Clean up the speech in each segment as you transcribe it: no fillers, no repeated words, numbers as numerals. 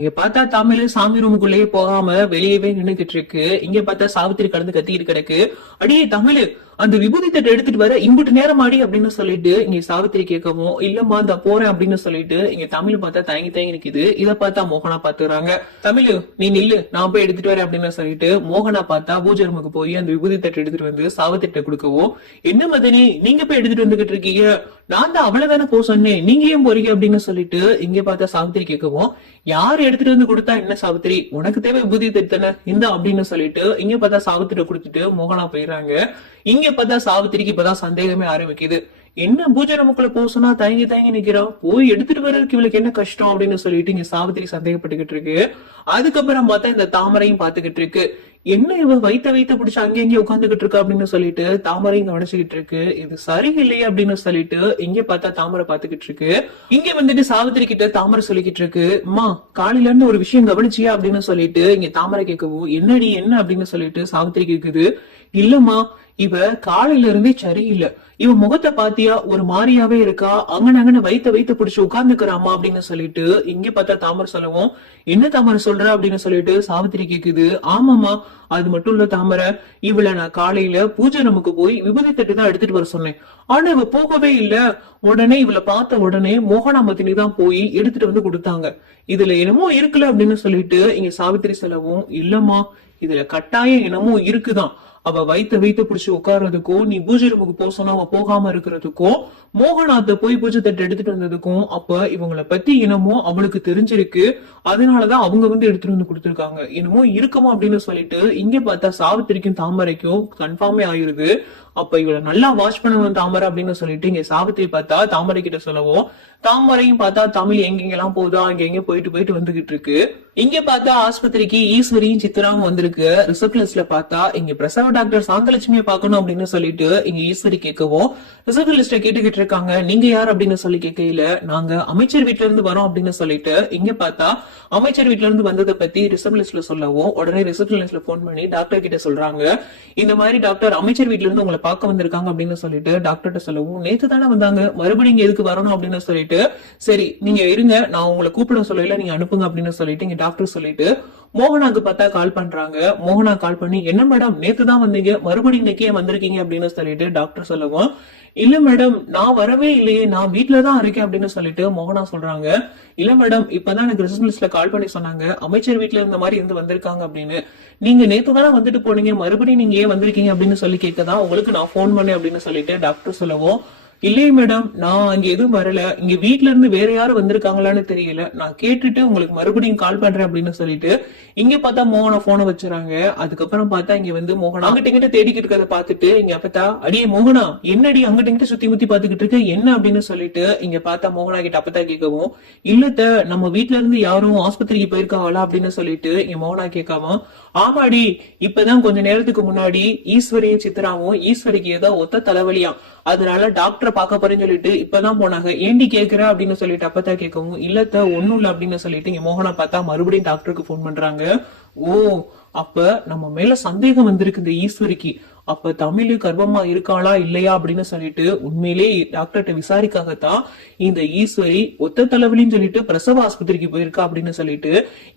இங்க பார்த்தா தமிழ் சாமி ரூமுக்குள்ளேயே போகாம வெளியவே நின்னுகிட்டு இருக்கு. இங்க பார்த்தா சாவித்திரி கடந்து கத்திட்டு கிடக்கு. அடியே தமிழ், அந்த விபூதி தட்டை எடுத்துட்டு வர இம்புட்டு நேரம் ஆடி அப்படின்னு சொல்லிட்டு இங்க சாவித்திரி கேட்கவும், இல்லம்மா இந்த போறேன் அப்படின்னு சொல்லிட்டு இங்க தமிழ் பார்த்தா தயங்கி தயங்கி நிக்குது. இத பார்த்தா மோகனா பாத்துறாங்க. தமிழ், நீ நில்லு, நான் போய் எடுத்துட்டு வரேன் அப்படின்னு சொல்லிட்டு மோகனா பார்த்தா பூஜை ரூமுக்கு போய் அந்த விபூதி தட்டை எடுத்துட்டு வந்து சாவித்திரிட்ட கொடுக்கவும், என்ன மதனி நீங்க போய் எடுத்துட்டு வந்துகிட்டு இருக்கீங்க, நான் தான் அவ்வளவுதானே போ சொன்னேன், நீங்க ஏன் போறீங்க அப்படின்னு சொல்லிட்டு இங்க பார்த்தா சாவித்திரி கேட்கவும், யாரு எடுத்துட்டு வந்து கொடுத்தா என்ன சாவித்திரி, உனக்கு தேவை விபூதி தட்டை இந்த அப்படின்னு சொல்லிட்டு இங்க பார்த்தா சாவித்திரி கொடுத்துட்டு மோகனா போயிடுறாங்க. இங்க பார்த்தா சாவித்திரிக்கு இப்பதான் சந்தேகமே ஆரம்பிக்குது. என்ன பூஜை நமக்குள்ள போக சொன்னா தயங்கி தயங்கி நிக்கிறோம், போய் எடுத்துட்டு வர்றதுக்கு இவளுக்கு என்ன கஷ்டம் அப்படின்னு சொல்லிட்டு இங்க சாவித்திரி சந்தேகப்பட்டுக்கிட்டு இருக்கு. அதுக்கப்புறம் பார்த்தா இந்த தாமரையும் பாத்துக்கிட்டு இருக்கு. என்ன இவ வைத்த பிடிச்சு அங்கேயும் உட்காந்துகிட்டு இருக்கு அப்படின்னு சொல்லிட்டு தாமரையும் கவனிச்சுக்கிட்டு இருக்கு. இது சரியில்லையே அப்படின்னு சொல்லிட்டு இங்க பார்த்தா தாமரை பாத்துக்கிட்டு இருக்கு. இங்க வந்துட்டு சாவித்திரி கிட்ட தாமரை சொல்லிக்கிட்டு இருக்கு, அம்மா காலையில இருந்து ஒரு விஷயம் கவனிச்சியா அப்படின்னு சொல்லிட்டு இங்க தாமரை கேட்கவும், என்னடி என்ன அப்படின்னு சொல்லிட்டு சாவித்திரி கேக்குது. இல்லம்மா, இவ காலையில இருந்தே சரியில்லை, இவ முகத்தை பாத்தியா ஒரு மாறியாவே இருக்கா, அங்கன வைத்த பிடிச்சு உட்கார்ந்துக்கிறாமா அப்படின்னு சொல்லிட்டு இங்க பார்த்தா தாமரை சொல்லவும், என்ன தாமரை சொல்ற அப்படின்னு சொல்லிட்டு சாவித்திரி கேக்குது. ஆமாமா, அது மட்டும் இல்ல தாமரை, இவளை நான் காலையில பூஜை ரூமுக்கு போய் விபூதி தட்டு தான் எடுத்துட்டு வர சொன்னேன், ஆனா இவ போகவே இல்ல. உடனே இவளை பார்த்த உடனே மோகனாமத்தினி தான் போய் எடுத்துட்டு வந்து கொடுத்தாங்க. இதுல என்னமோ இருக்குல்ல அப்படின்னு சொல்லிட்டு இங்க சாவித்திரி சொல்லவும், இல்லம்மா இதுல கட்டாயம் என்னமோ இருக்குதான், அவ வைத்த பிடிச்சு உட்கார்றதுக்கும் நீ பூஜை ரூமுக்கு போக சொன்னா அவ போகாம இருக்கிறதுக்கும் மோகனாத்த போய் பூஜை தட்டு எடுத்துட்டு வந்ததுக்கும் அப்ப இவங்களை பத்தி என்னமோ அவளுக்கு தெரிஞ்சிருக்கு, அதனாலதான் அவங்க வந்து எடுத்துட்டு வந்து கொடுத்திருக்காங்க, என்னமோ இருக்குமோ அப்படின்னு சொல்லிட்டு இங்க பார்த்தா சாவித்திரிக்கும் தாமரைக்கும் கன்ஃபார்மே ஆயிருது. அப்ப இவளை நல்லா வாஷ் பண்ணுவேன் தாமரை அப்படின்னு சொல்லிட்டு இங்க சாவித்திரி பார்த்தா தாமரை கிட்ட சொல்லவும், தாமரையும் பார்த்தா தமிழ் எங்கெங்கெல்லாம் போதா அங்க எங்க போயிட்டு வந்துகிட்டு இருக்கு. இங்க பார்த்தா ஆஸ்பத்திரிக்கு ஈஸ்வரியும் சித்ராவும் வந்திருக்கு. ரிசப்ஷனிஸ்ட்ல பார்த்தா இங்க பிரசவ டாக்டர் சாந்தலட்சுமியை பார்க்கணும் அப்படின்னு சொல்லிட்டு இங்க ஈஸ்வரி கேட்கவும், ரிசப்ஷனிஸ்ட கேட்டுக்கிட்டு இருக்காங்க, நீங்க யார் அப்படின்னு சொல்லி கேட்கல, நாங்க அமைச்சர் வீட்டுல இருந்து வரோம் அப்படின்னு சொல்லிட்டு இங்க பார்த்தா அமைச்சர் வீட்டுல இருந்து வந்ததை பத்தி ரிசப்ஷனிஸ்ட்ல சொல்லவும், உடனே ரிசப்ஷனிஸ்ட்ல போன் பண்ணி டாக்டர் கிட்ட சொல்றாங்க, இந்த மாதிரி டாக்டர் அமைச்சர் வீட்டுல இருந்து உங்களை பார்க்க வந்திருக்காங்க அப்படின்னு சொல்லிட்டு டாக்டர்கிட்ட சொல்லவும், நேத்து தானே வந்தாங்க, மறுபடியும் இங்க எதுக்கு வரணும் அப்படின்னு சொல்லிட்டு, சரி நீங்க இருங்க நான் உங்களை கூப்பிட சொல்லல, நீங்க அனுப்புங்க அப்படின்னு சொல்லிட்டு இங்க டாக்டர் சொல்லிட்டு மோகனாக்கு பார்த்தா கால் பண்றாங்க. மோகனா கால் பண்ணி, என்ன மேடம் நேத்து தான் வந்தீங்க, மறுபடியும் இன்னைக்கு ஏன் வந்திருக்கீங்க அப்படின்னு சொல்லிட்டு டாக்டர் சொல்லவும், இல்ல மேடம் நான் வரவே இல்லையே, நான் வீட்டுலதான் இருக்கேன் அப்படின்னு சொல்லிட்டு மோகனா சொல்றாங்க. இல்ல மேடம் இப்பதான் எனக்கு ரிசப்ஷனிஸ்ட்ல கால் பண்ணி சொன்னாங்க அமைச்சர் வீட்டுல இருந்த மாதிரி இருந்து வந்திருக்காங்க அப்படின்னு, நீங்க நேத்து தானே வந்துட்டு போனீங்க, மறுபடியும் நீங்க ஏன் வந்திருக்கீங்க அப்படின்னு சொல்லி கேட்கதான் உங்களுக்கு நான் போன் பண்ணேன் அப்படின்னு சொல்லிட்டு டாக்டர் சொல்லவும், இல்லையே மேடம் நான் அங்க எதுவும் வரல, இங்க வீட்டுல இருந்து வேற யாரும் வந்திருக்காங்களான்னு தெரியல, நான் கேட்டுட்டு உங்களுக்கு மறுபடியும் கால் பண்றேன் அப்படின்னு சொல்லிட்டு இங்க பார்த்தா மோகனா போனை வச்சுறாங்க. அதுக்கப்புறம் பார்த்தா இங்க வந்து மோகனா அங்கிட்ட தேடிக்கிட்டு இருக்கிறத பாத்துட்டு இங்க அப்பத்தா, அடியே மோகனா என்னடி அங்கிட்ட சுத்தி முத்தி பாத்துக்கிட்டு இருக்க என்ன அப்படின்னு சொல்லிட்டு இங்க பார்த்தா மோகனா கிட்ட அப்பத்தா கேட்கவும், இல்லத்த நம்ம வீட்டுல இருந்து யாரும் ஆஸ்பத்திரிக்கு போயிருக்காங்களா அப்படின்னு சொல்லிட்டு இங்க மோகனா கேட்காம, ஆமாடி இப்பதான் கொஞ்ச நேரத்துக்கு முன்னாடி ஈஸ்வரியும் சித்ராவும் ஈஸ்வரிக்கு ஏதோ ஒத்த தலைவலியா, அதனால டாக்டரை பார்க்க போறேன்னு சொல்லிட்டு இப்பதான் போனாங்க, ஏண்டி கேக்குற அப்படின்னு சொல்லிட்டு அப்பத்தா கேட்கவும், இல்லத்த ஒண்ணும் இல்ல அப்படின்னு சொல்லிட்டு இங்க மோகனா பார்த்தா மறுபடியும் டாக்டருக்கு போன் பண்றாங்க. ஓ, அப்ப நம்ம மேல சந்தேகம் வந்திருக்கு இந்த ஈஸ்வரிக்கு, அப்ப தமிழ் கர்ப்பமா இருக்காளா இல்லையா அப்படின்னு சொல்லிட்டு உண்மையிலே டாக்டர்கிட்ட விசாரிக்காகத்தான் இந்த ஈஸ்வரி ஒத்த தலைவலின்னு சொல்லிட்டு பிரசவ ஆஸ்பத்திரிக்கு போயிருக்கா அப்படின்னு சொல்லிட்டு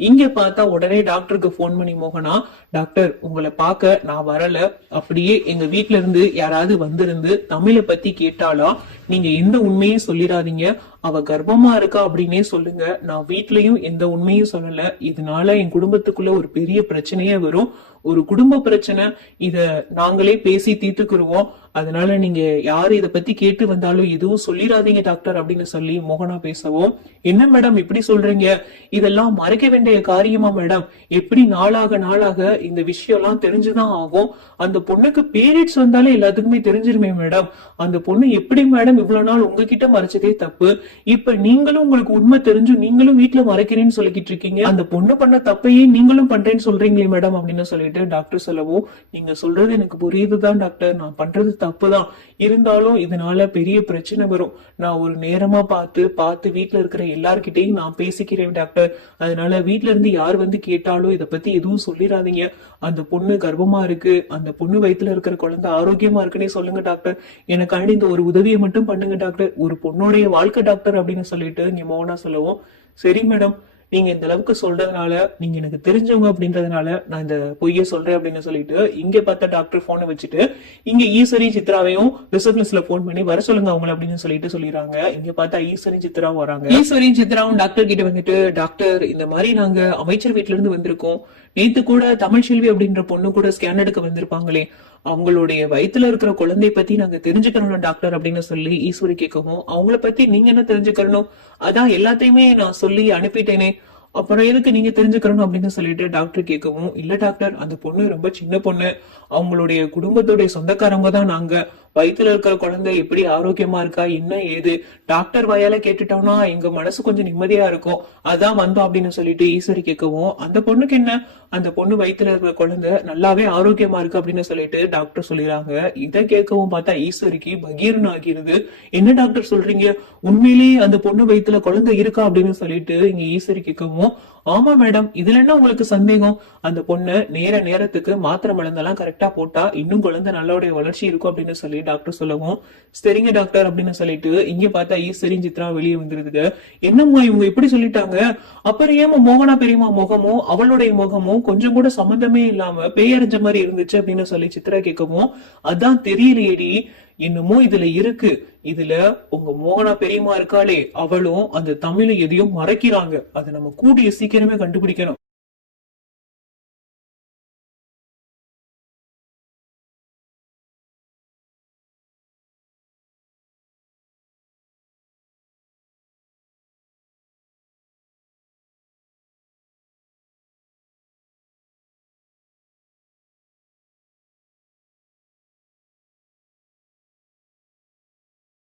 இங்க பார்த்தா உடனே டாக்டருக்கு போன் பண்ணி மோகனா, டாக்டர் உங்களை பார்க்க நான் வரல, அப்படியே எங்க வீட்டுல இருந்து யாராவது வந்திருந்து தமிழை பத்தி கேட்டாலா நீங்க எந்த உண்மையும் சொல்லிடாதீங்க, அவ கர்ப்பமா இருக்கா அப்படின்னே சொல்லுங்க, நான் வீட்லயும் எந்த உண்மையும் சொல்லல, இதனால என் குடும்பத்துக்குள்ள ஒரு பெரிய பிரச்சனையே வரும், ஒரு குடும்ப பிரச்சனை, இத நாங்களே பேசி தீர்த்துக்குருவோம், அதனால நீங்க யாரு இத பத்தி கேட்டு வந்தாலும் எதுவும் சொல்லிடாதீங்க டாக்டர் அப்படின்னு சொல்லி மோகனா பேசவும், என்ன மேடம் இப்படி சொல்றீங்க, இதெல்லாம் மறைக்க வேண்டிய காரியமா மேடம், எப்படி நாளாக இந்த விஷயம் எல்லாம் தெரிஞ்சுதான் ஆகும், அந்த பொண்ணுக்கு பீரியட்ஸ் வந்தாலே எல்லாத்துக்குமே தெரிஞ்சிருமே மேடம், அந்த பொண்ணு எப்படி மேடம் இவ்வளவு நாள் உங்ககிட்ட மறைச்சதே தப்பு, இப்ப நீங்களும் உங்களுக்கு உண்மை தெரிஞ்சு நீங்களும் வீட்டுல மறைக்கிறேன்னு சொல்லிக்கிட்டு இருக்கீங்க, அந்த பொண்ணு பண்ண தப்பையே நீங்களும் பண்றேன்னு சொல்றீங்களே மேடம் அப்படின்னு சொல்லிட்டு டாக்டர் சொல்லவும், நீங்க சொல்றது எனக்கு புரியுதுதான் டாக்டர், நான் பண்றது தப்புதான், இருந்தாலும் இதனால பெரிய பிரச்சனை வரும், நான் ஒரு நேரமா பார்த்து வீட்டுல இருக்கிற எல்லார்கிட்டையும் நான் பேசிக்கிறேன் டாக்டர், அதனால வீட்டுல இருந்து யார் வந்து கேட்டாலும் இத பத்தி எதுவும் சொல்லிடாதீங்க, அந்த பொண்ணு கர்ப்பமா இருக்கு, அந்த பொண்ணு வயித்துல இருக்கிற குழந்தை ஆரோக்கியமா இருக்குன்னே சொல்லுங்க டாக்டர், எனக்காண்டி இந்த ஒரு உதவியை மட்டும் பண்ணுங்க டாக்டர், ஒரு பொண்ணுடைய வாழ்க்கை டாக்டர் அப்படின்னு சொல்லிட்டு இங்க மோகனா சொல்லவும், சரி மேடம் நீங்க இந்த அளவுக்கு சொல்றதுனால, நீங்க எனக்கு தெரிஞ்சவங்க அப்படின்றதுனால நான் இந்த பொய்ய சொல்றேன் அப்படின்னு சொல்லிட்டு இங்க பார்த்த டாக்டர் போனை வச்சுட்டு இங்க ஈஸ்வரி சித்ராவையும் ரிசப்ஷனிஸ்ட்ல போன் பண்ணி வர சொல்லுங்க அவங்கள அப்படின்னு சொல்லிடுறாங்க. இங்க பார்த்தா ஈஸ்வரி சித்ராவும் வராங்க. ஈஸ்வரி சித்ராவும் டாக்டர் கிட்ட வந்துட்டு, டாக்டர் இந்த மாதிரி நாங்க அமைச்சர் வீட்ல இருந்து வந்திருக்கோம். நேத்து கூட தமிழ்செல்வி அப்படின்ற பொண்ணு கூட ஸ்கேன் எடுக்க வந்திருப்பாங்களே, அவங்களுடைய வயித்துல இருக்கிற குழந்தைய பத்தி நாங்க தெரிஞ்சுக்கணும் டாக்டர் அப்படின்னு சொல்லி ஈஸ்வரி கேட்கவும், அவங்கள பத்தி நீங்க என்ன தெரிஞ்சுக்கணும், அதான் எல்லாத்தையுமே நான் சொல்லி அனுப்பிட்டேனே, அப்புறம் எதுக்கு நீங்க தெரிஞ்சுக்கணும் அப்படின்னு சொல்லிட்டு டாக்டர் கேட்கவும், இல்ல டாக்டர் அந்த பொண்ணு ரொம்ப சின்ன பொண்ணு, அவங்களுடைய குடும்பத்துடைய சொந்தக்காரங்க தான் நாங்க, வயித்துல இருக்கிற குழந்தை எப்படி ஆரோக்கியமா இருக்கா என்ன ஏது டாக்டர் வாயால கேட்டுட்டோம்னா எங்க மனசு கொஞ்சம் நிம்மதியா இருக்கும், அதான் வந்தோம் அப்படின்னு சொல்லிட்டு ஈஸ்வரி கேட்கவும், அந்த பொண்ணுக்கு என்ன, அந்த பொண்ணு வயித்துல இருக்கிற குழந்தை நல்லாவே ஆரோக்கியமா இருக்கு அப்படின்னு சொல்லிட்டு டாக்டர் சொல்லிடுறாங்க. இதை கேட்கவும் பார்த்தா ஈஸ்வரிக்கு பகீர்னு ஆகிறது. என்ன டாக்டர் சொல்றீங்க, உண்மையிலேயே அந்த பொண்ணு வயித்துல குழந்தை இருக்கா அப்படின்னு சொல்லிட்டு இங்க ஈஸ்வரி கேட்கவும், ஆமா மேடம், இதுல என்ன உங்களுக்கு சந்தேகம், அந்த பொண்ணு நேரத்துக்கு மாத்திரை மருந்தெல்லாம் கரெக்டா போட்டா இன்னும் குழந்தை நல்லோடைய வளர்ச்சி இருக்கும் அப்படின்னு சொல்லி டாக்டர் சொல்லவும், சரிங்க டாக்டர் அப்படின்னு சொல்லிட்டு இங்க பார்த்தா ஈஸ்வரி சித்ரா வெளியே வந்துருதுங்க. என்னம்மா இவங்க இப்படி சொல்லிட்டாங்க, அப்புறம் ஏமா மோகனா பெரியம்மா முகமும் அவளுடைய முகமும் கொஞ்சம் கூட சம்பந்தமே இல்லாம பேயறிஞ்ச மாதிரி இருந்துச்சு அப்படின்னு சொல்லி சித்ரா கேட்கவும், அதான் தெரியலையேடி, என்னமோ இதுல இருக்கு, இதுல உங்க மோகனா பெரியம்மா இருக்காளே அவளும் அந்த தமிழை எதையும் மறைக்கிறாங்க, அதை நம்ம கூடிய சீக்கிரமே கண்டுபிடிக்கணும்.